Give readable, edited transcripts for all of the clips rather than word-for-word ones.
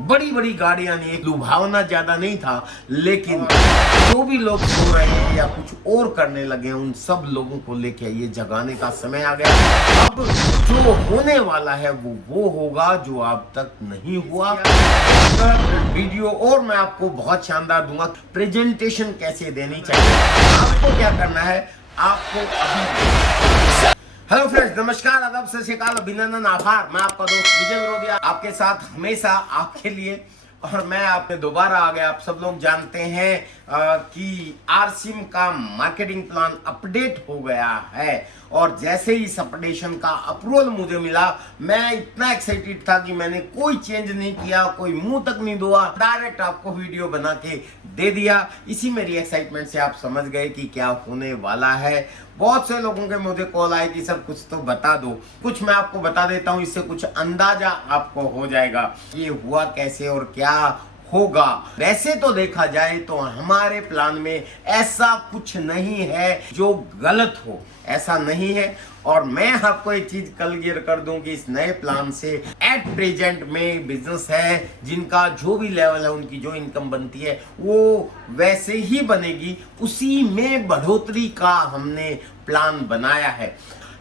बड़ी बड़ी गाड़ियां नहीं, लुभावना ज्यादा नहीं था, लेकिन जो भी लोग सो रहे हैं या कुछ और करने लगे हैं उन सब लोगों को लेके ये जगाने का समय आ गया। अब जो होने वाला है वो होगा जो अब तक नहीं हुआ। वीडियो और मैं आपको बहुत शानदार दूंगा, प्रेजेंटेशन कैसे देनी चाहिए। आपको क्या करना है, आपको हेलो फ्रेंड्स, नमस्कार, आदाब, सत श्री अकाल, अभिनंदन, आभार। मैं आपका दोस्त विजय विरोधिया आपके साथ हमेशा आपके लिए, और मैं आप पे दोबारा आ गया। आप सब लोग जानते हैं कि आरसिम का मार्केटिंग प्लान अपडेट हो गया है, और जैसे ही इस अपडेशन का अप्रूवल मुझे मिला, मैं इतना एक्साइटेड था कि मैंने कोई चेंज नहीं किया, कोई मुंह तक नहीं धोआ, डायरेक्ट आपको वीडियो बना के दे दिया। इसी मेरी एक्साइटमेंट से आप समझ गए कि क्या होने वाला है। बहुत से लोगों के मुझे कॉल आए कि सर कुछ तो बता दो। कुछ मैं आपको बता देता हूं, इससे कुछ अंदाजा आपको हो जाएगा ये हुआ कैसे और क्या होगा। वैसे तो देखा जाए तो हमारे प्लान में ऐसा कुछ नहीं है जो गलत हो, ऐसा नहीं है। और मैं आपको एक चीज क्लियर कर दूं कि इस नए प्लान से एट प्रेजेंट में बिजनेस है जिनका जो भी लेवल है, उनकी जो इनकम बनती है वो वैसे ही बनेगी, उसी में बढ़ोतरी का हमने प्लान बनाया है।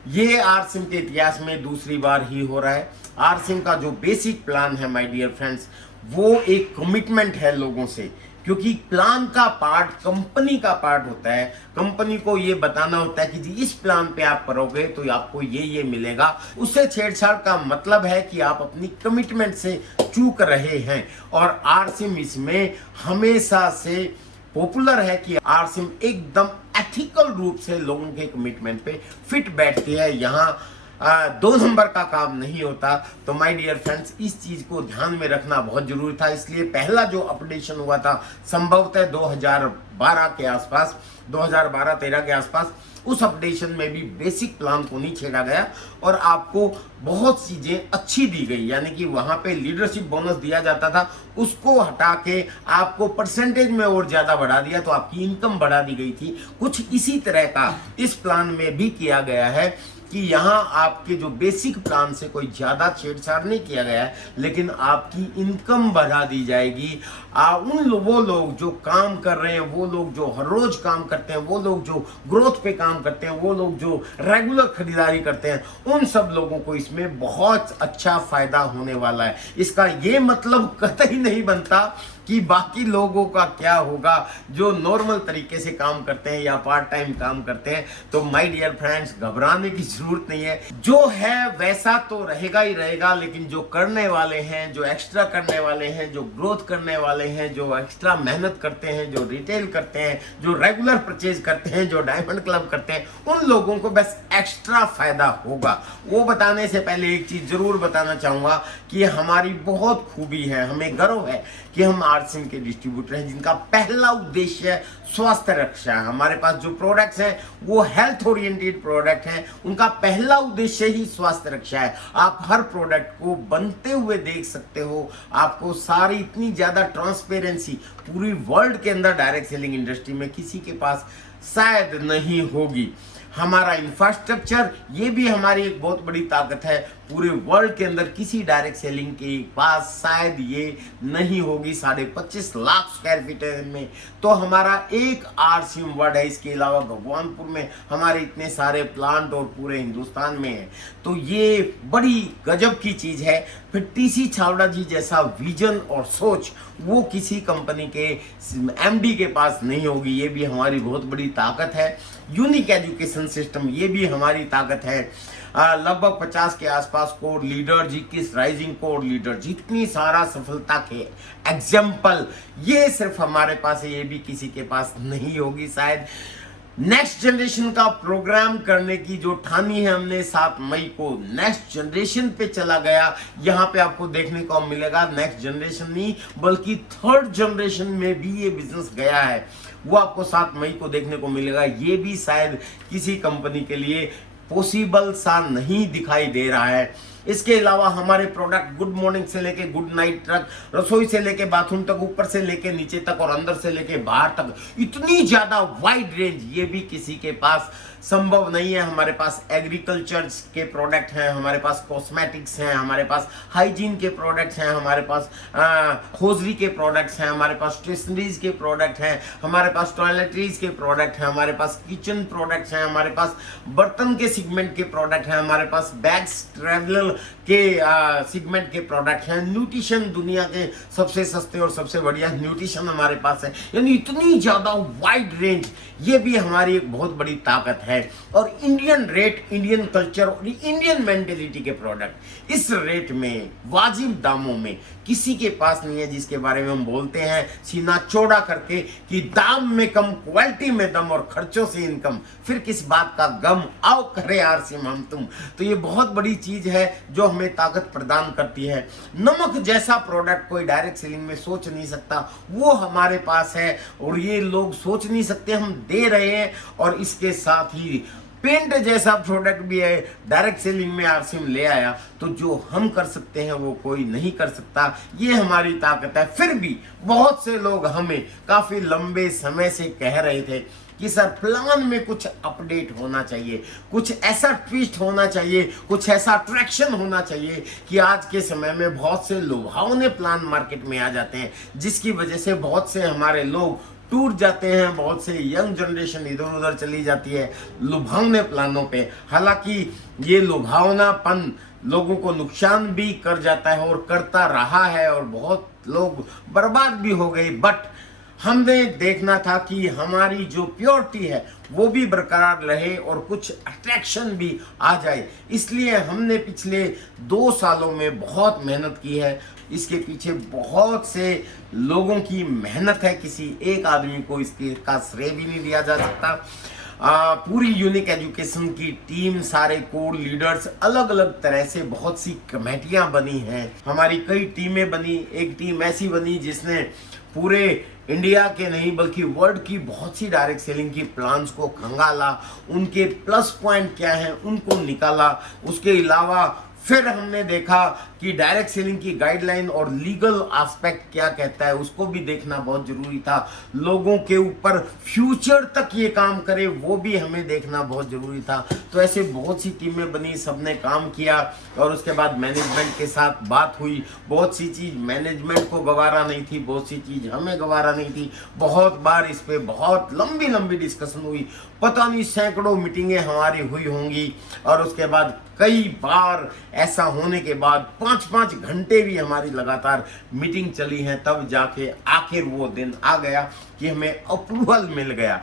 ये आरसिम के इतिहास में दूसरी बार ही हो रहा है। आरसिम का जो बेसिक प्लान है माय डियर फ्रेंड्स, वो एक कमिटमेंट है लोगों से, क्योंकि प्लान का पार्ट कंपनी का पार्ट होता है। कंपनी को ये बताना होता है कि जी इस प्लान पे आप करोगे तो आपको ये मिलेगा। उससे छेड़छाड़ का मतलब है कि आप अपनी कमिटमेंट से चूक रहे हैं, और आरसिम इसमें हमेशा से पॉपुलर है कि आरसिम एकदम एथिकल रूप से लोगों के कमिटमेंट पे फिट बैठती है। यहाँ 2 नंबर का काम नहीं होता। तो माय डियर फ्रेंड्स, इस चीज को ध्यान में रखना बहुत जरूरी था। इसलिए पहला जो अपडेशन हुआ था संभवतः 2012 के आसपास, 2012-13 के आसपास, उस अपडेशन में भी बेसिक प्लान को नहीं छेड़ा गया और आपको बहुत चीजें अच्छी दी गई। यानी कि वहां पे लीडरशिप बोनस दिया जाता था, उसको हटा के आपको परसेंटेज में और ज्यादा बढ़ा दिया, तो आपकी इनकम बढ़ा दी गई थी। कुछ इसी तरह का इस प्लान में भी किया गया है कि यहाँ आपके जो बेसिक प्लान से कोई ज्यादा छेड़छाड़ नहीं किया गया है, लेकिन आपकी इनकम बढ़ा दी जाएगी। वो लोग जो काम कर रहे हैं, वो लोग जो हर रोज काम करते हैं, वो लोग जो ग्रोथ पे काम करते हैं, वो लोग जो रेगुलर खरीदारी करते हैं, उन सब लोगों को इसमें बहुत अच्छा फायदा होने वाला है। इसका ये मतलब कतई नहीं बनता कि बाकी लोगों का क्या होगा जो नॉर्मल तरीके से काम करते हैं या पार्ट टाइम काम करते हैं। तो माय डियर फ्रेंड्स, घबराने की जरूरत नहीं है। जो है वैसा तो रहेगा ही रहेगा, लेकिन जो करने वाले हैं, जो एक्स्ट्रा करने वाले हैं, जो ग्रोथ करने वाले हैं, जो एक्स्ट्रा मेहनत करते हैं, जो रिटेल करते हैं, जो रेगुलर परचेज करते हैं, जो डायमंड क्लब करते हैं, उन लोगों को बस एक्स्ट्रा फायदा होगा। वो बताने से पहले एक चीज जरूर बताना चाहूंगा कि हमारी बहुत खूबी है, हमें गर्व है कि हम आरसिम के डिस्ट्रीब्यूटर हैं जिनका पहला उद्देश्य स्वास्थ्य रक्षा है। हमारे पास जो प्रोडक्ट्स हैं वो हेल्थ ओरिएंटेड प्रोडक्ट हैं, उनका पहला उद्देश्य ही स्वास्थ्य रक्षा है। आप हर प्रोडक्ट को बनते हुए देख सकते हो। आपको सारी इतनी ज्यादा ट्रांसपेरेंसी पूरी वर्ल्ड के अंदर डायरेक्ट सेलिंग इंडस्ट्री में किसी के पास शायद नहीं होगी। हमारा इंफ्रास्ट्रक्चर, ये भी हमारी एक बहुत बड़ी ताकत है। पूरे वर्ल्ड के अंदर किसी डायरेक्ट सेलिंग के पास शायद ये नहीं होगी। 25.5 लाख स्क्वायर फीट में तो हमारा एक आरसिम वर्ड है। इसके अलावा भगवानपुर में हमारे इतने सारे प्लांट और पूरे हिंदुस्तान में है। तो ये बड़ी गजब की चीज है। फिर टीसी छावड़ा जी जैसा विजन और सोच वो किसी कंपनी के एमडी के पास नहीं होगी। ये भी हमारी बहुत बड़ी ताकत है। यूनिक एजुकेशन सिस्टम, ये भी हमारी ताकत है। लगभग 50 के आसपास code leader, 21 rising code leader, जितनी सारा सफलता के एग्जाम्पल ये सिर्फ हमारे पास है, ये भी किसी के पास नहीं होगी शायद। नेक्स्ट जनरेशन का प्रोग्राम करने की जो ठानी है हमने, 7 मई को नेक्स्ट जनरेशन पे चला गया। यहाँ पे आपको देखने को मिलेगा नेक्स्ट जनरेशन नहीं बल्कि 3rd जनरेशन में भी ये बिजनेस गया है, वो आपको 7 मई को देखने को मिलेगा। ये भी शायद किसी कंपनी के लिए पॉसिबल सा नहीं दिखाई दे रहा है। इसके अलावा हमारे प्रोडक्ट गुड मॉर्निंग से लेके गुड नाइट तक, रसोई से लेके बाथरूम तक, ऊपर से लेके नीचे तक और अंदर से लेके बाहर तक, इतनी ज्यादा वाइड रेंज ये भी किसी के पास संभव नहीं है। हमारे पास एग्रीकल्चर के प्रोडक्ट हैं, हमारे पास कॉस्मेटिक्स हैं, हमारे पास हाइजीन के प्रोडक्ट्स हैं, हमारे पास होजरी के प्रोडक्ट्स हैं, हमारे पास स्टेशनरीज के प्रोडक्ट हैं, हमारे पास टॉयलेटरीज के प्रोडक्ट हैं, हमारे पास किचन प्रोडक्ट्स हैं, हमारे पास बर्तन के सेगमेंट के प्रोडक्ट हैं, हमारे पास बैग्स ट्रैवलर के सेगमेंट के प्रोडक्ट हैं। न्यूट्रिशन दुनिया के सबसे सस्ते और सबसे बढ़िया न्यूट्रिशन हमारे पास है। यानी इतनी ज्यादा वाइड रेंज, ये भी हमारी एक बहुत बड़ी ताकत है। और इंडियन रेट, इंडियन कल्चर और इंडियन मेंटेलिटी के प्रोडक्ट इस रेट में, वाजिब दामों में किसी के पास नहीं है, जिसके बारे में हम बोलते हैं सीना चौड़ा करके कि दाम में कम, क्वालिटी में दम और खर्चों से इनकम, फिर किस बात का गम, आओ करे आरसीएम हम तुम। तो ये बहुत बड़ी चीज है जो हमें ताकत प्रदान करती है। नमक जैसा प्रोडक्ट कोई डायरेक्ट सेलिंग में सोच नहीं सकता, वो हमारे पास है और ये लोग सोच नहीं सकते, हम दे रहे हैं। और इसके साथ ही पेंट जैसा प्रोडक्ट भी है, डायरेक्ट सेलिंग में आरसीएम ले आया। तो जो हम कर सकते हैं वो कोई नहीं कर सकता, ये हमारी ताकत है। फिर भी बहुत से लोग हमें काफी लंबे समय से कह रहे थे कि सर प्लान में कुछ अपडेट होना चाहिए, कुछ ऐसा ट्विस्ट होना चाहिए, कुछ ऐसा अट्रैक्शन होना चाहिए कि आज के समय में बहुत से लुभावने प्लान मार्केट में आ जाते हैं, जिसकी वजह से बहुत से हमारे लोग टूट जाते हैं, बहुत से यंग जनरेशन इधर उधर चली जाती है लुभावने प्लानों पे। हालांकि ये लुभावनापन लोगों को नुकसान भी कर जाता है और करता रहा है और बहुत लोग बर्बाद भी हो गए। बट हमने देखना था कि हमारी जो प्योरिटी है वो भी बरकरार रहे और कुछ अट्रैक्शन भी आ जाए। इसलिए हमने पिछले 2 सालों में बहुत मेहनत की है। इसके पीछे बहुत से लोगों की मेहनत है, किसी एक आदमी को इसके का श्रेय भी नहीं दिया जा सकता। पूरी यूनिक एजुकेशन की टीम, सारे कोर लीडर्स, अलग अलग तरह से बहुत सी कमेटियां बनी हैं, हमारी कई टीमें बनी। एक टीम ऐसी बनी जिसने पूरे इंडिया के नहीं बल्कि वर्ल्ड की बहुत सी डायरेक्ट सेलिंग की प्लान्स को खंगाला, उनके प्लस पॉइंट क्या हैं उनको निकाला। उसके अलावा फिर हमने देखा कि डायरेक्ट सेलिंग की गाइडलाइन और लीगल एस्पेक्ट क्या कहता है, उसको भी देखना बहुत जरूरी था। लोगों के ऊपर फ्यूचर तक ये काम करे वो भी हमें देखना बहुत जरूरी था। तो ऐसे बहुत सी टीमें बनी, सबने काम किया और उसके बाद मैनेजमेंट के साथ बात हुई। बहुत सी चीज मैनेजमेंट को गवारा नहीं थी, बहुत सी चीज हमें गवारा नहीं थी। बहुत बार इस पे बहुत लंबी लंबी डिस्कशन हुई, पता नहीं सैकड़ों मीटिंगें हमारी हुई होंगी। और उसके बाद कई बार ऐसा होने के बाद 5-5 घंटे भी हमारी लगातार मीटिंग चली है, तब जाके आखिर वो दिन आ गया कि हमें अप्रूवल मिल गया।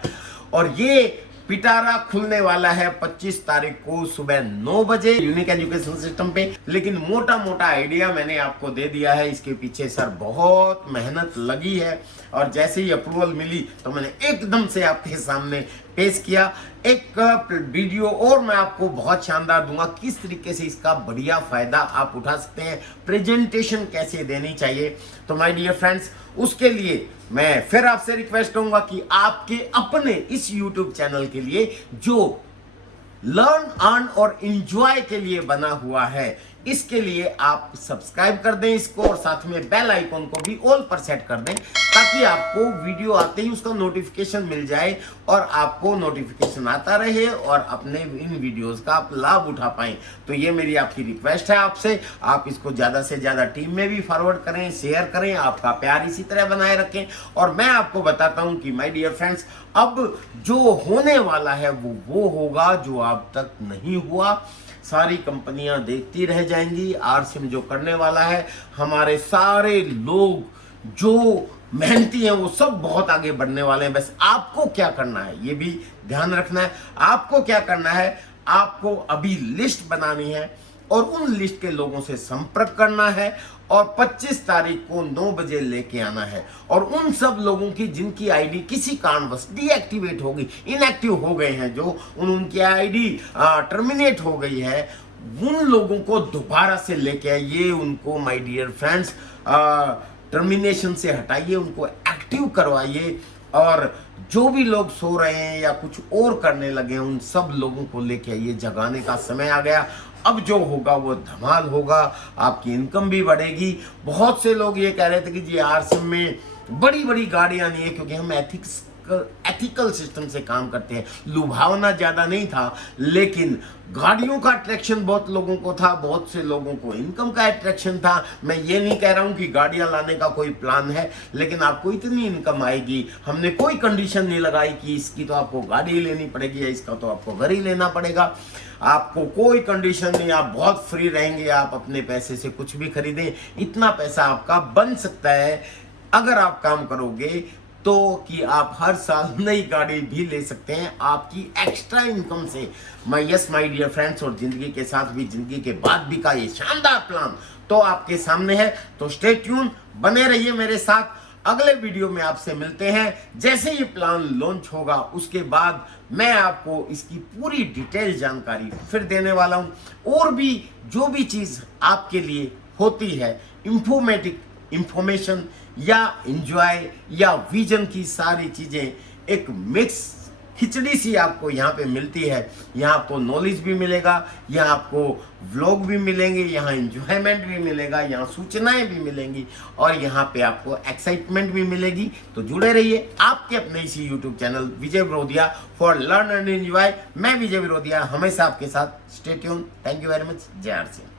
और ये पिटारा खुलने वाला है 25 तारीख को सुबह 9 बजे यूनिक एजुकेशन सिस्टम पे। लेकिन मोटा मोटा आइडिया मैंने आपको दे दिया है, इसके पीछे सर बहुत मेहनत लगी है। और जैसे ही अप्रूवल मिली तो मैंने एकदम से आपके सामने पेश किया। एक वीडियो और मैं आपको बहुत शानदार दूंगा, किस तरीके से इसका बढ़िया फायदा आप उठा सकते हैं, प्रेजेंटेशन कैसे देनी चाहिए। तो माय डियर फ्रेंड्स, उसके लिए मैं फिर आपसे रिक्वेस्ट करूंगा कि आपके अपने इस YouTube चैनल के लिए जो लर्न, अर्न और एंजॉय के लिए बना हुआ है, इसके लिए आप सब्सक्राइब कर दें इसको और साथ में बेल आइकॉन को भी ऑल पर सेट कर दें, ताकि आपको वीडियो आते ही उसका नोटिफिकेशन मिल जाए और आपको नोटिफिकेशन आता रहे और अपने इन वीडियोस का आप लाभ उठा पाएं। तो ये मेरी आपकी रिक्वेस्ट है आपसे, आप इसको ज्यादा से ज्यादा टीम में भी फॉरवर्ड करें, शेयर करें, आपका प्यार इसी तरह बनाए रखें। और मैं आपको बताता हूं कि माय डियर फ्रेंड्स, अब जो होने वाला है वो होगा जो अब तक नहीं हुआ। सारी कंपनियां देखती रह जाएंगी, आरसीएम जो करने वाला है, हमारे सारे लोग जो मेहनती हैं वो सब बहुत आगे बढ़ने वाले हैं। बस आपको क्या करना है ये भी ध्यान रखना है। आपको क्या करना है, आपको अभी लिस्ट बनानी है और उन लिस्ट के लोगों से संपर्क करना है और 25 तारीख को 9 बजे लेके आना है। और उन सब लोगों की जिनकी आईडी किसी कारणवश डीएक्टिवेट हो गई, इनएक्टिव हो गए हैं, जो उनकी आईडी टर्मिनेट हो गई है, उन लोगों को दोबारा से लेके आइए। उनको माय डियर फ्रेंड्स टर्मिनेशन से हटाइए, उनको एक्टिव करवाइए। और जो भी लोग सो रहे हैं या कुछ और करने लगे हैं, उन सब लोगों को लेके आइए। जगाने का समय आ गया। अब जो होगा वो धमाल होगा, आपकी इनकम भी बढ़ेगी। बहुत से लोग ये कह रहे थे कि जी आरसीएम में बड़ी बड़ी गाड़ियां नहीं है, क्योंकि हम एथिक्स एथिकल सिस्टम से काम करते हैं। लुभावना ज़्यादा नहीं था, लेकिन गाड़ियों का अट्रैक्शन बहुत लोगों को था, बहुत से लोगों को इनकम का अट्रैक्शन था। मैं ये नहीं कह रहा हूँ कि गाड़ियाँ लाने का कोई प्लान है, लेकिन आपको इतनी इनकम आएगी। हमने कोई कंडीशन नहीं लगाई कि इसकी तो आपको गाड़ी लेनी पड़ेगी या इसका तो आपको घर ही लेना पड़ेगा। आपको कोई कंडीशन नहीं, आप बहुत फ्री रहेंगे, आप अपने पैसे से कुछ भी खरीदें। इतना पैसा आपका बन सकता है अगर आप काम करोगे, तो कि आप हर साल नई गाड़ी भी ले सकते हैं आपकी एक्स्ट्रा इनकम से। यस माय डियर फ्रेंड्स, और जिंदगी के साथ भी जिंदगी के बाद भी का ये शानदार प्लान तो आपके सामने है। तो स्टे ट्यून, बने रहिए मेरे साथ। अगले वीडियो में आपसे मिलते हैं। जैसे ये प्लान लॉन्च होगा उसके बाद मैं आपको इसकी पूरी डिटेल जानकारी फिर देने वाला हूं। और भी जो भी चीज आपके लिए होती है, इंफॉर्मेशन या एंजॉय या विजन की सारी चीजें एक मिक्स खिचड़ी सी आपको यहाँ पे मिलती है। यहाँ आपको नॉलेज भी मिलेगा, यहाँ आपको व्लॉग भी मिलेंगे, यहाँ एंजॉयमेंट भी मिलेगा, यहाँ सूचनाएं भी मिलेंगी और यहाँ पे आपको एक्साइटमेंट भी मिलेगी। तो जुड़े रहिए आपके अपने इसी YouTube channel Vijay Virodhiya for learn and enjoy. मैं विजय विरोधिया हमेशा आपके साथ। Stay tune. Thank you very much. Jai R Singh.